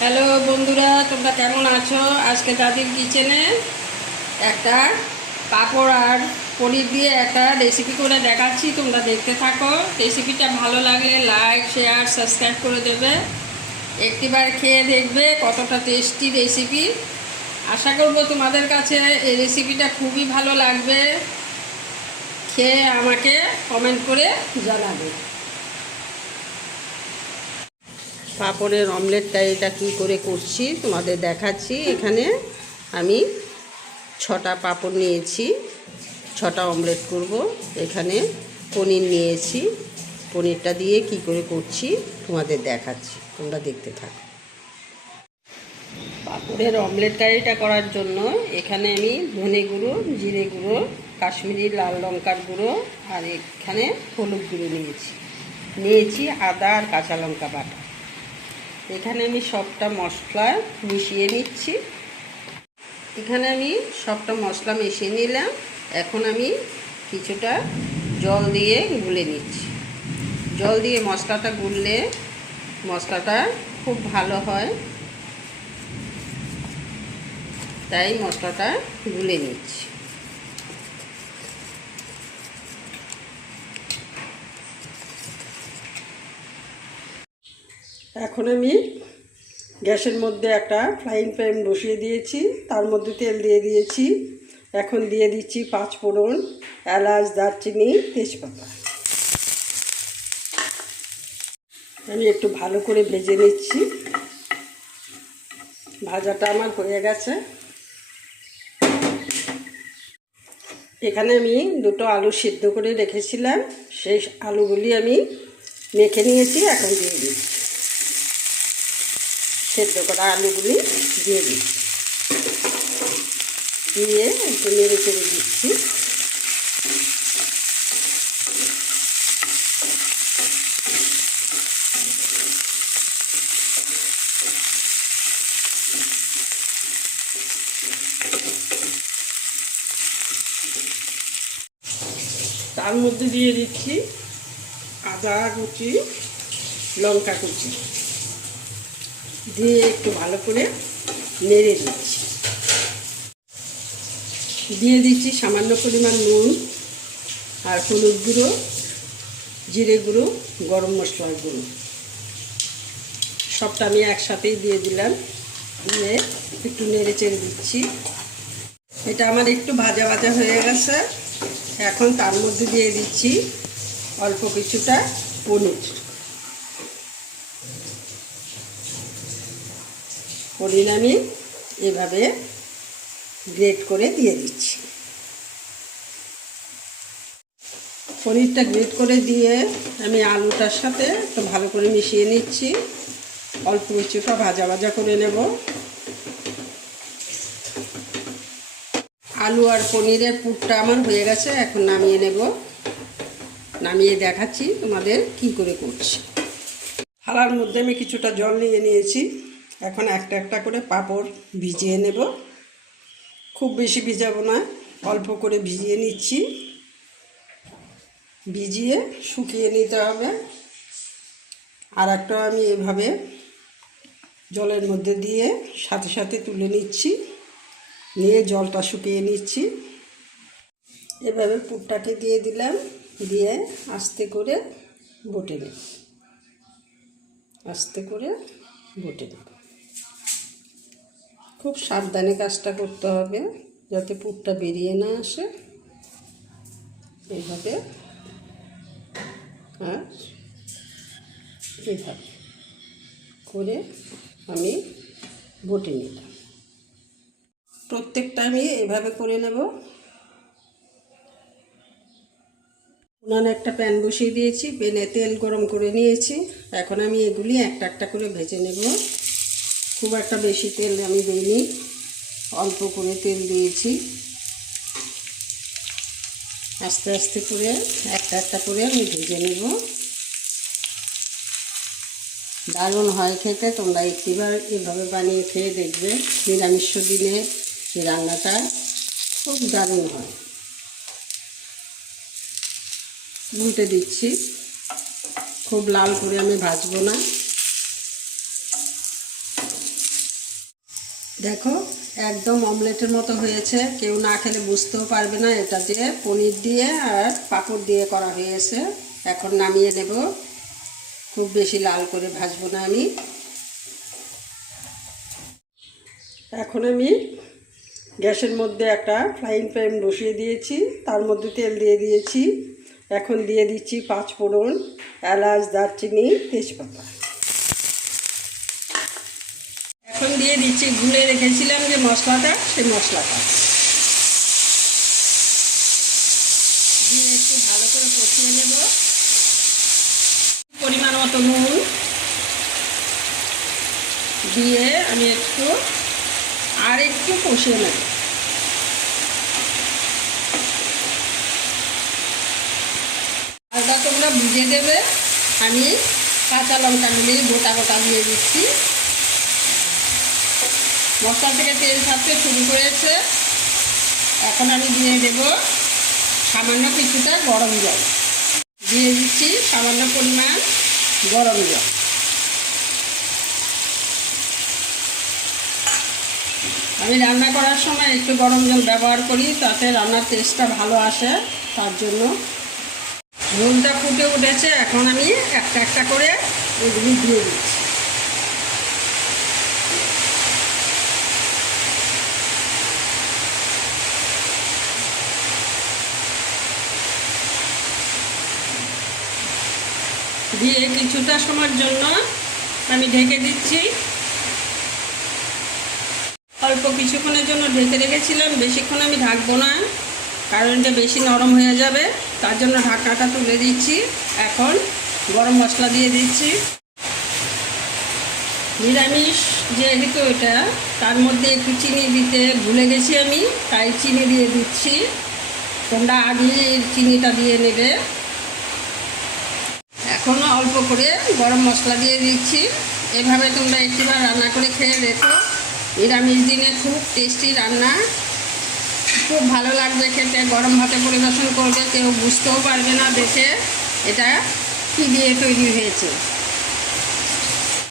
Hello বন্ধুরা, তোমরা কেমন আছো? আজকে দাদির কিচেনে একটা পাঁপড় আর পনির দিয়ে একটা রেসিপি করে দেখাচ্ছি। তোমরা দেখতে থাকো। রেসিপিটা ভালো লাগলে লাইক, শেয়ার, সাবস্ক্রাইব করে দেবে। একটিবার খেয়ে দেখবে কতটা টেস্টি রেসিপি। আশা করব তোমাদের কাছে এই রেসিপিটা খুবই ভালো লাগবে। খেয়ে আমাকে কমেন্ট করে জানাবে। পাঁপড়ের অমলেটটা এটা কী করে করছি তোমাদের দেখাচ্ছি। এখানে আমি 6টা পাঁপড় নিয়েছি, 6টা অমলেট করব। এখানে পনির নিয়েছি, পনিরটা দিয়ে কি করে করছি তোমাদের দেখাচ্ছি, তোমরা দেখতে থাকো। পাঁপড়ের অমলেটটা এটা করার জন্য এখানে আমি ধনে গুঁড়ো, জিরে গুঁড়ো, কাশ্মীরি লাল লঙ্কার গুঁড়ো আর এখানে হলুদ গুঁড়ো নিয়েছি আদা আর কাঁচা লঙ্কা বাটা। এখানে আমি সবটা মশলা মিশিয়ে নিচ্ছি। এখানে আমি সবটা মশলা মিশিয়ে নিলাম। এখন আমি কিছুটা জল দিয়ে গুলে নিচ্ছি। জল দিয়ে মশলাটা গুললে মশলাটা খুব ভালো হয়, তাই মশলাটা গুলে নিচ্ছি। এখন আমি গ্যাসের মধ্যে একটা ফ্রাইং প্যান বসিয়ে দিয়েছি, তার মধ্যে তেল দিয়ে দিয়েছি। এখন দিয়ে দিচ্ছি 5 ফোড়ন, এলাচ, দারচিনি, তেজপাতা। আমি একটু ভালো করে ভেজে নিচ্ছি। ভাজাটা আমার হয়ে গেছে। এখানে আমি 2টো আলু সিদ্ধ করে রেখেছিলাম, সেই আলুগুলি আমি মেখে নিয়েছি। এখন দিয়ে দিচ্ছি, সেদ্ধ করা আলুগুলি দিয়ে দিচ্ছি, দিয়ে একটু নেড়ে চেড়ে দিচ্ছি। তার মধ্যে দিয়ে দিচ্ছি আদা কুচি, লঙ্কা কুচি, দিয়ে একটু ভালো করে নেড়ে দিচ্ছি। দিয়ে দিচ্ছি সামান্য পরিমাণ নুন আর হলুদ গুঁড়ো, জিরে গুঁড়ো, গরম মশলার গুঁড়ো। সবটা আমি একসাথেই দিয়ে দিলাম, দিয়ে একটু নেড়ে চেড়ে দিচ্ছি। এটা আমার একটু ভাজা ভাজা হয়ে গেছে। এখন তার মধ্যে দিয়ে দিচ্ছি অল্প কিছুটা পনির আমি এভাবে গ্রেট করে দিয়ে দিচ্ছি। পনিরটা গ্রেট করে দিয়ে আমি আলুটার সাথে একটু ভালো করে মিশিয়ে নিচ্ছি। অল্প কিছুটা ভাজা ভাজা করে নেব। আলু আর পনিরের পুরটা আমার হয়ে গেছে। এখন নামিয়ে নেব। নামিয়ে দেখাচ্ছি তোমাদের কি করে করছি। থালার মধ্যে আমি কিছুটা জল নিয়ে নিয়েছি। এখন একটা একটা করে পাঁপড় ভিজিয়ে নেব। খুব বেশি ভিজাবো না, অল্প করে ভিজিয়ে নিচ্ছি। ভিজিয়ে শুকিয়ে নিতে হবে। আর একটা আমি এভাবে জলের মধ্যে দিয়ে সাথে সাথে তুলে নিচ্ছি, নিয়ে জলটা শুকিয়ে নিচ্ছি। এভাবে পুরটাকে দিয়ে দিলাম, দিয়ে আস্তে করে বটে নেব, আস্তে করে বটে নেব। খুব সাবধানে কাজটা করতে হবে যাতে পুরটা বেরিয়ে না আসে। এইভাবে আর এইভাবে করে আমি বটে নিলাম। প্রত্যেকটা আমি এভাবে করে নেব। উনানে একটা প্যান বসিয়ে দিয়েছি, প্যানে তেল গরম করে নিয়েছি। এখন আমি এগুলি একটা একটা করে ভেজে নেব। খুব একটা বেশি তেল আমি দিইনি, অল্প করে তেল দিয়েছি। আস্তে আস্তে করে একটা একটা করে আমি ভেজে নেব। দারুণ হয় খেতে, তোমরা একটিবার এভাবে বানিয়ে খেয়ে দেখবে। নিরামিষ দিনে এই রান্নাটা খুব দারুণ হয়। উল্টে দিচ্ছি, খুব লাল করে আমি ভাজবো না। দেখো একদম অমলেটের মতো হয়েছে, কেউ না খেলে বুঝতেও পারবে না এটা যে পনির দিয়ে আর পাঁপড় দিয়ে করা হয়েছে। এখন নামিয়ে নেব, খুব বেশি লাল করে ভাজবো না আমি। এখন আমি গ্যাসের মধ্যে একটা ফ্রাইং প্যান বসিয়ে দিয়েছি, তার মধ্যে তেল দিয়ে দিয়েছি। এখন দিয়ে দিচ্ছি 5 ফোড়ন, এলাচ, দারচিনি, তেজপাতা। এখন দিয়ে দিচ্ছি গুলে রেখেছিলাম যে মশলাটা, সেই মশলাটা দিয়ে একটু ভালো করে কষিয়ে নেব। পরিমাণ মতো নুন দিয়ে আমি একটু কষিয়ে নেব। হালকা তোমরা বুঝে দেবে। আমি কাঁচা লঙ্কাগুলি গোটা গোটা দিয়ে দিচ্ছি। মশলা থেকে তেল ছাড়তে শুরু করেছে। এখন আমি দিয়ে দেব সামান্য কিছুটা গরম জল, দিয়ে দিচ্ছি সামান্য পরিমাণ গরম জল। আমি রান্না করার সময় একটু গরম জল ব্যবহার করি, তাতে রান্নার টেস্টটা ভালো আসে, তার জন্য। ঝোলটা ফুটে উঠেছে, এখন আমি একটা একটা করে এগুলি দিয়ে দিচ্ছি। দিয়ে কিছুটা সময়ের জন্য আমি ঢেকে দিচ্ছি। অল্প কিছুক্ষণের জন্য ঢেকে রেখেছিলাম, বেশিক্ষণ আমি ঢাকবো না, কারণ এটা বেশি নরম হয়ে যাবে, তার জন্য ঢাকনাটা তুলে দিচ্ছি। এখন গরম মশলা দিয়ে দিচ্ছি। নিরামিষ যেহেতু এটা, তার মধ্যে একটু চিনি দিতে ভুলে গেছি আমি, তাই চিনি দিয়ে দিচ্ছি। তোমরা আগে চিনিটা দিয়ে নেবে। এখন অল্প করে গরম মশলা দিয়ে দিচ্ছি। এভাবে তোমরা একটিবার রান্না করে খেয়ে দেখো, নিরামিষ দিনে খুব টেস্টি রান্না, খুব ভালো লাগবে খেতে। গরম ভাতে পরিবেশন করবে, কেউ বুঝতেও পারবে না দেখে এটা কী দিয়ে তৈরি হয়েছে।